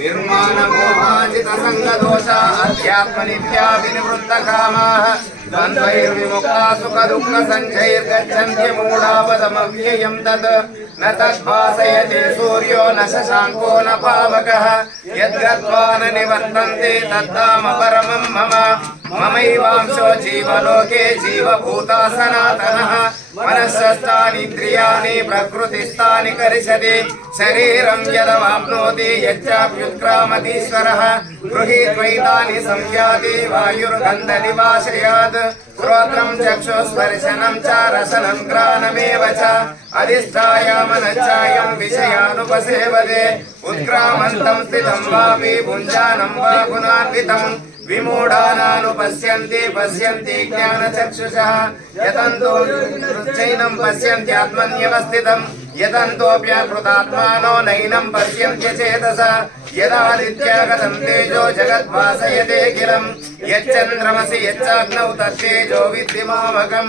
निर्माण मोहाजित संग दोषा तस्मानि निर्माणमोहाजितसङ्गदोषा अध्यात्मनिभ्या द्वन्द्वैर्विमुक्ता सुखदुःखसङ्ख्यैर्गच्छन्ति मूढावदमव्ययं तत् न तद्भासयति सूर्यो न शशाङ्को न पावकः। यद्गत्वा न निवर्तन्ते तद्धामपरमं मम। ममैवांशो जीवलोके जीवभूता सनातनः मनःस्थानीन्द्रियाणि प्रकृतिस्थानि करिषति शरीरं यदवाप्नोति यच्चाप्युत्क्रामतीश्वरः। गृहीत्वैतानि संयाति वायुर्गन्धनिवासयात्। శ్రోత్రం చక్షుస్పర్శనం చ రసనం గ్రానమేవ చ. అధిష్టాయ మనఛాయం విషయానుపసేవదే ఉత్క్రామంతం స్థితం వాపి పుంజానం వా గుణాన్వితం. విమూఢానాను పశ్యంతి పశ్యంతి జ్ఞానచక్షుష యతంతో నృచ్చైనం పశ్యంతి ఆత్మన్యవస్థితం యతంతోప్యాకృతాత్మానో నైనం పశ్యంతి చేతస యదా నిత్యాగతం తేజో జగద్వాసయతే కిలం యచ్చంద్రమసి యచ్చాగ్నౌ తేజో విద్ధిమామకం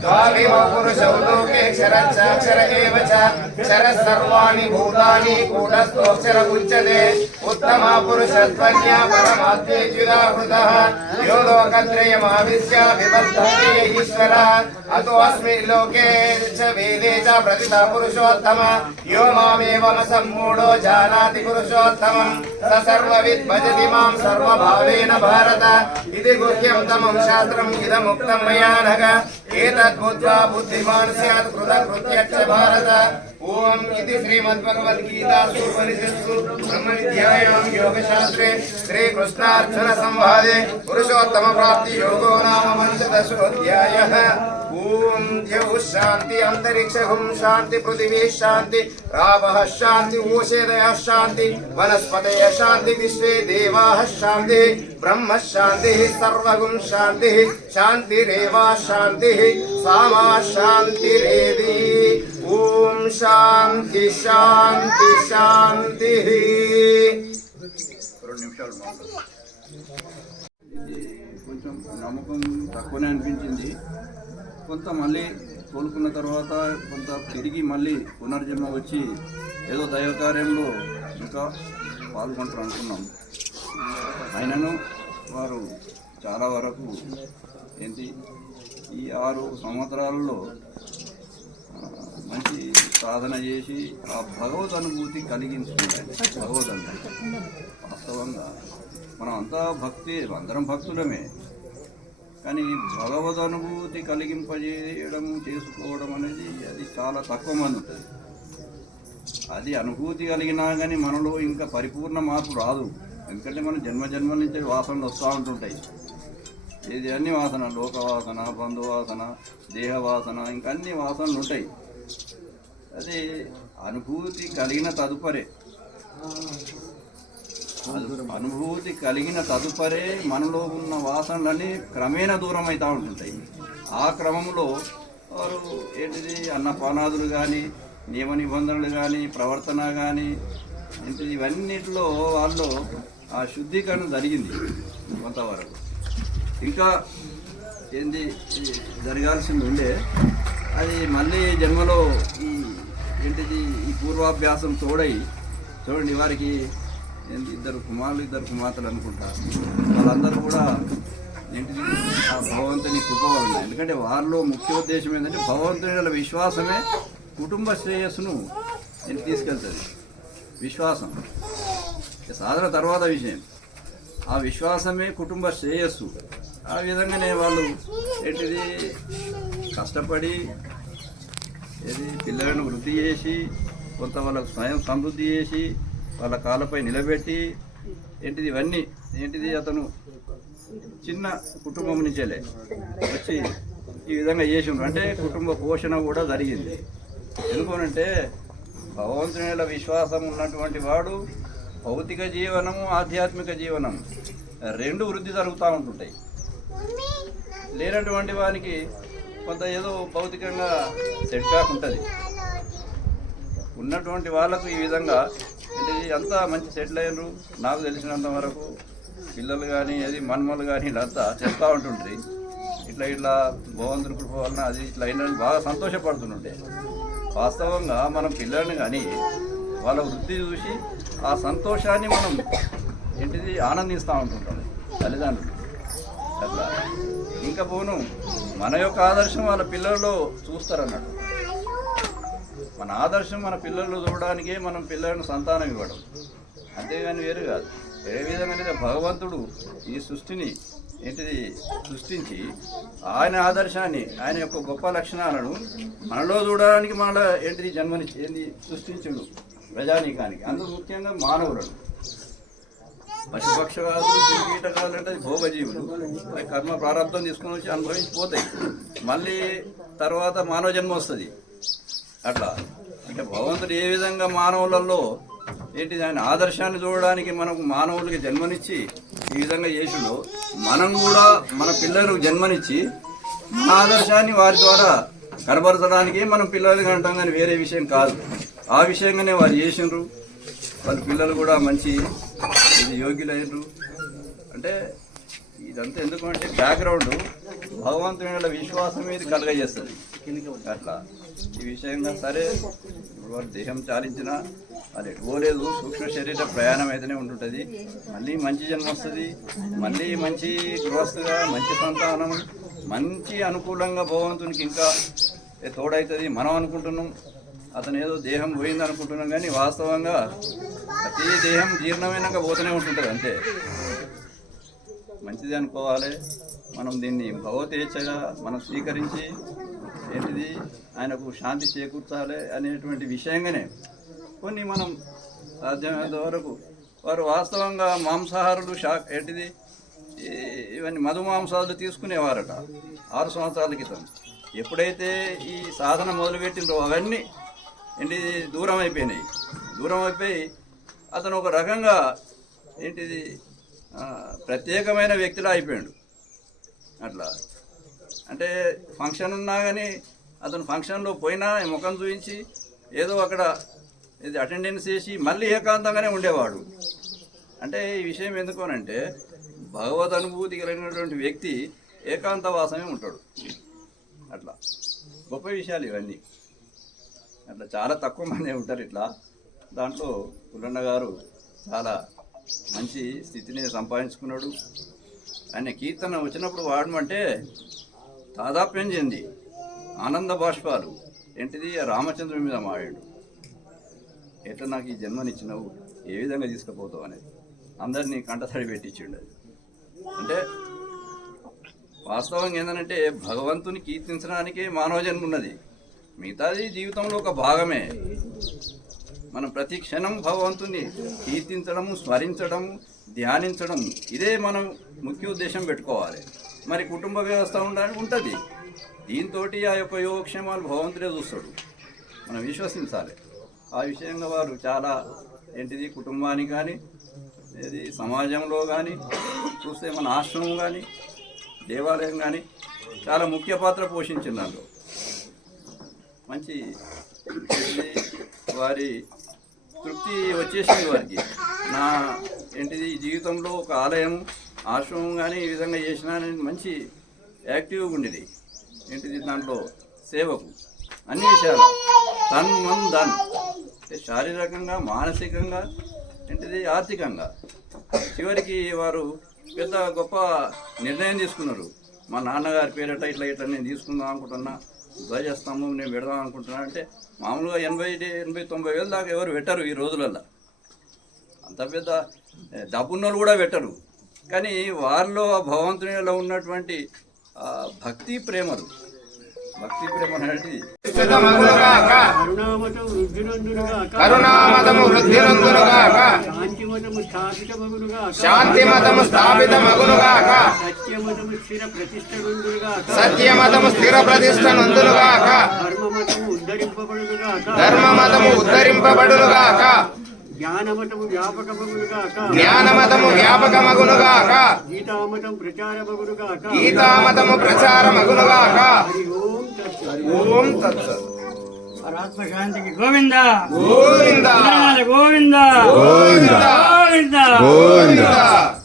द्वाविव पुरुषौ लोके क्षरच्चाक्षर एव च क्षरः सर्वाणि भूतानि कूटस्थोऽक्षर उच्यते उत्तमा पुरुषत्वज्ञा परमात्मेत्युदाहृतः यो लोकत्रयमाविश्य विबद्धते ईश्वरः अतोऽस्मिन् लोके च वेदे च प्रतिता पुरुषोत्तम यो मामेवमसम्मूढो जानाति पुरुषोत्तमम् स सर्वविद् भजति मां सर्वभावेन भारत इति गुह्यं तमं शास्त्रम् इदमुक्तं मया नग एतद्बुद्ध्वा बुद्धिमान् स्यात् कृतकृत्यच्च भारत ॐ इति श्रीमद्भगवद्गीतासु उपनिषत्सु ब्रह्मविद्यायां योगशास्त्रे श्रीकृष्णार्जुनसंवादे पुरुषोत्तमप्राप्तियोगो नाम पञ्चदशोऽध्यायः ఓం ద్యౌ శాంతి అంతరిక్షం శాంతి పృథివీ శాంతి రావ శాంతి ఓషేదయ శాంతి వనస్పతయ శాంతి విశ్వే దేవా శాంతి బ్రహ్మ శాంతి సర్వగుం శాంతి శాంతిరేవా శాంతి సామా శాంతిరేది. ఓం శాంతి శాంతి శాంతి. కొంచెం నమ్మకం తక్కువనే అనిపించింది. కొంత మళ్ళీ కోలుకున్న తర్వాత కొంత తిరిగి మళ్ళీ పునర్జన్మ వచ్చి ఏదో దైవకార్యంలో ఇంకా పాల్గొంటారు అనుకున్నాం. అయినను వారు చాలా వరకు ఏంటి ఈ ఆరు సంవత్సరాలలో మంచి సాధన చేసి ఆ భగవద్ అనుభూతి కలిగించుకుంటాయి భగవద్ అనుభూతి వాస్తవంగా మనం అంతా భక్తి అందరం భక్తులమే. కానీ భగవద్ అనుభూతి కలిగింపజేయడం చేసుకోవడం అనేది అది చాలా తక్కువ మంది ఉంటుంది. అది అనుభూతి కలిగినా కానీ మనలో ఇంకా పరిపూర్ణ మార్పు రాదు. ఎందుకంటే మన జన్మ జన్మ నుంచి వాసనలు వస్తూ ఉంటుంటాయి. ఇది అన్ని వాసన లోకవాసన బంధువాసన దేహవాసన ఇంకా అన్ని వాసనలు ఉంటాయి. అది అనుభూతి కలిగిన తదుపరే. అనుభూతి కలిగిన తదుపరే మనలో ఉన్న వాసనలన్నీ క్రమేణా దూరం అవుతూ ఉంటుంటాయి. ఆ క్రమంలో వారు ఏంటిది? అన్నపానాదులు కానీ నియమ నిబంధనలు కానీ ప్రవర్తన కానీ ఏంటిది? ఇవన్నిటిలో వాళ్ళు ఆ శుద్ధీకరణ జరిగింది కొంతవరకు. ఇంకా ఏంది? జరగాల్సింది ఉండే అది మళ్ళీ జన్మలో ఈ ఏంటిది? ఈ పూర్వాభ్యాసం తోడై చూడండి వారికి ఇద్దరు కుమారులు ఇద్దరు కుమార్తెలు అనుకుంటా వాళ్ళందరూ కూడా ఏంటిది ఆ భగవంతుని కృప ఎందుకంటే వారిలో ముఖ్య ఉద్దేశం ఏంటంటే భగవంతుని గల విశ్వాసమే కుటుంబ శ్రేయస్సును నేను తీసుకెళ్తుంది. విశ్వాసం. సాధన తర్వాత విషయం. ఆ విశ్వాసమే కుటుంబ శ్రేయస్సు. ఆ విధంగానే వాళ్ళు ఏంటిది? కష్టపడి ఏది? పిల్లలను వృద్ధి చేసి కొంత వాళ్ళకు స్వయం సమృద్ధి చేసి వాళ్ళ కాళ్ళపై నిలబెట్టి ఏంటిది ఇవన్నీ? ఏంటిది అతను? చిన్న కుటుంబం నుంచేలే. వచ్చి ఈ విధంగా చేసిండ్రు. అంటే కుటుంబ పోషణ కూడా జరిగింది. ఎందుకనంటే భగవంతుని విశ్వాసం ఉన్నటువంటి వాడు భౌతిక జీవనము ఆధ్యాత్మిక జీవనం రెండు వృద్ధి జరుగుతూ ఉంటుంటాయి. లేనటువంటి వానికి కొంత ఏదో భౌతికంగా సెట్ బ్యాక్ ఉంటుంది. ఉన్నటువంటి వాళ్ళకు ఈ విధంగా అంటే అంతా మంచి సెటిల్ అయ్యారు నాకు తెలిసినంత వరకు పిల్లలు కానీ అది మన్మలు కానీ అంతా చెప్తా ఉంటుండ్రి. ఇట్లా ఇట్లా భగవంతుడి కృప వలన అది ఇట్లా అయినని బాగా సంతోషపడుతుండే వాస్తవంగా మనం పిల్లల్ని కానీ వాళ్ళ వృద్ధి చూసి ఆ సంతోషాన్ని మనం ఏంటిది ఆనందిస్తూ ఉంటుంటాం. తల్లిదండ్రులు. అట్లా ఇంకా పోను. మన యొక్క ఆదర్శం వాళ్ళ పిల్లల్లో చూస్తారన్నట్టు. మన ఆదర్శం మన పిల్లలు చూడడానికే మనం పిల్లలను సంతానం ఇవ్వడం. అంతేగాని వేరు కాదు. ఏ విధమైన భగవంతుడు ఈ సృష్టిని ఏంటిది సృష్టించి ఆయన ఆదర్శాన్ని ఆయన యొక్క గొప్ప లక్షణాలను మనలో చూడడానికి మన ఏంటిది జన్మని ఏంది సృష్టించుడు ప్రజానీకానికి. అందుకు ముఖ్యంగా మానవులను. పశుపక్షాలు కీటకాలు అంటే భోగజీవులు. కర్మ ప్రారంభం తీసుకొని వచ్చి అనుభవించిపోతాయి. మళ్ళీ తర్వాత మానవ జన్మ వస్తుంది. అట్లా. అంటే భగవంతుడు ఏ విధంగా మానవులలో ఏంటి ఆయన ఆదర్శాన్ని చూడడానికి మనకు మానవులకి జన్మనిచ్చి ఈ విధంగా చేసుడు మనం కూడా మన పిల్లలకు జన్మనిచ్చి మన ఆదర్శాన్ని వారి ద్వారా కనబరచడానికి మనం పిల్లలకి అంటాం కానీ వేరే విషయం కాదు. ఆ విషయంగానే వారు చేసిండ్రు వాళ్ళ పిల్లలు కూడా మంచి ఇది యోగ్యులయ్యారు అంటే ఇదంతా ఎందుకంటే బ్యాక్గ్రౌండ్ భగవంతుని విశ్వాసం మీద కలగజేస్తుంది. అట్లా. ఈ విషయంగా సరే. వారు దేహం చాలించిన అది ఎటుపోలేదు సూక్ష్మ శరీర ప్రయాణం అయితేనే ఉంటుంటుంది. మళ్ళీ మంచి జన్మ వస్తుంది మళ్ళీ మంచి గృహస్థుగా మంచి సంతానం మంచి అనుకూలంగా భగవంతునికి ఇంకా తోడవుతుంది మనం అనుకుంటున్నాం. అతను ఏదో దేహం పోయింది అనుకుంటున్నాం కానీ వాస్తవంగా ప్రతి దేహం జీర్ణమైనాక పోతూనే ఉంటుంటుంది అంతే. మంచిది అనుకోవాలి. మనం దీన్ని భగవతేచ్ఛగా మనం స్వీకరించి ఏంటిది? ఆయనకు శాంతి చేకూర్చాలి అనేటువంటి విషయంగానే కొన్ని మనం సాధ్యమైనంత వరకు వారు వాస్తవంగా మాంసాహారులు షా ఏంటిది? ఇవన్నీ మధు మాంసాలు తీసుకునేవారట ఆరు సంవత్సరాల క్రితం. ఎప్పుడైతే ఈ సాధన మొదలుపెట్టిందో అవన్నీ ఏంటి దూరం అయిపోయినాయి. దూరం అయిపోయి అతను ఒక రకంగా ఏంటిది? ప్రత్యేకమైన వ్యక్తిలా అయిపోయాడు. అట్లా. అంటే ఫంక్షన్ ఉన్నా కానీ అతను ఫంక్షన్లో పోయినా ముఖం చూపించి ఏదో అక్కడ ఇది అటెండెన్స్ చేసి మళ్ళీ ఏకాంతంగానే ఉండేవాడు. అంటే ఈ విషయం ఎందుకోనంటే భగవద్ అనుభూతి కలిగినటువంటి వ్యక్తి ఏకాంతవాసమే ఉంటాడు. అట్లా. గొప్ప విషయాలు ఇవన్నీ. అట్లా చాలా తక్కువ మంది ఉంటారు ఇట్లా. దాంట్లో పుల్లన్న గారు చాలా మంచి స్థితిని సంపాదించుకున్నాడు. ఆయన కీర్తన వచ్చినప్పుడు వాడమంటే తాదాప్యం చెంది ఆనంద బాష్పాలు. ఏంటిది? ఆ రామచంద్రుని మీద మాడాడు ఎట్లా నాకు ఈ జన్మనిచ్చినావు? ఏ విధంగా తీసుకుపోతావు అనేది. అందరినీ కంటతడి పెట్టించిండు అది. అంటే వాస్తవం ఏంటంటే భగవంతుని కీర్తించడానికే మానవ జన్మ ఉన్నది. మిగతాది జీవితంలో ఒక భాగమే. మనం ప్రతి క్షణం భగవంతుని కీర్తించడం స్మరించడం ధ్యానించడం ఇదే మనం ముఖ్య ఉద్దేశం పెట్టుకోవాలి. మరి కుటుంబ వ్యవస్థ ఉండాలి ఉంటుంది. దీంతో ఆ యొక్క యోగక్షేమాలు భగవంతుడే చూస్తాడు. మనం విశ్వసించాలి. ఆ విషయంగా వారు చాలా ఏంటిది? కుటుంబానికి కానీ ఏది? సమాజంలో కానీ చూస్తే మన ఆశ్రమం కానీ దేవాలయం కానీ చాలా ముఖ్య పాత్ర పోషించింది మంచి వారి తృప్తి వచ్చేసింది వారికి. నా ఏంటిది? జీవితంలో ఒక ఆలయం ఆశ్రమం కానీ ఈ విధంగా చేసినా మంచి యాక్టివ్గా ఉండేది. ఏంటిది దాంట్లో? సేవకు. అన్ని విషయాలు. తన్ మన్ ధన్ అంటే శారీరకంగా మానసికంగా ఏంటిది? ఆర్థికంగా. చివరికి వారు పెద్ద గొప్ప నిర్ణయం తీసుకున్నారు. మా నాన్నగారి పేరట ఇట్లా ఇట్లా నేను తీసుకుందాం అనుకుంటున్నా ధ్వజస్తంభం నేను పెడదాం అనుకుంటున్నా అంటే మామూలుగా ఎనభై ఎనభై తొంభై వేలు దాకా ఎవరు పెట్టరు ఈ రోజులల్లో. అంత పెద్ద డబ్బున్నోళ్ళు కూడా పెట్టరు. కానీ వారిలో ఆ భగవంతునిలో ఉన్నటువంటి ఆ, భక్తి ప్రేమలు. భక్తి ప్రేమ అనేది వృద్ధినందునుగాక శాంతిమతము స్థాపితమగునుగాక శాంతిమతము స్థాపితమగునుగాక. సత్యమతము స్థిర ప్రతిష్ట నందునుగాక ధర్మమతము ఉద్ధరింపబడునుగాక. ధర్మమతము ఉద్ధరింపబడునుగాక. జ్ఞానమతము వ్యాపకమగునుగాక. జ్ఞానమతము వ్యాపకమగునుగాక. గీతామతం ప్రచారమగునుగాక. గీతామతము ప్రచారమగునుగాక. హరి ఓం తత్సత్. ఓం తత్సత్. పరాత్మ శాంతికి గోవింద. గోవింద గోవింద. గోవింద. గోవింద. గోవింద.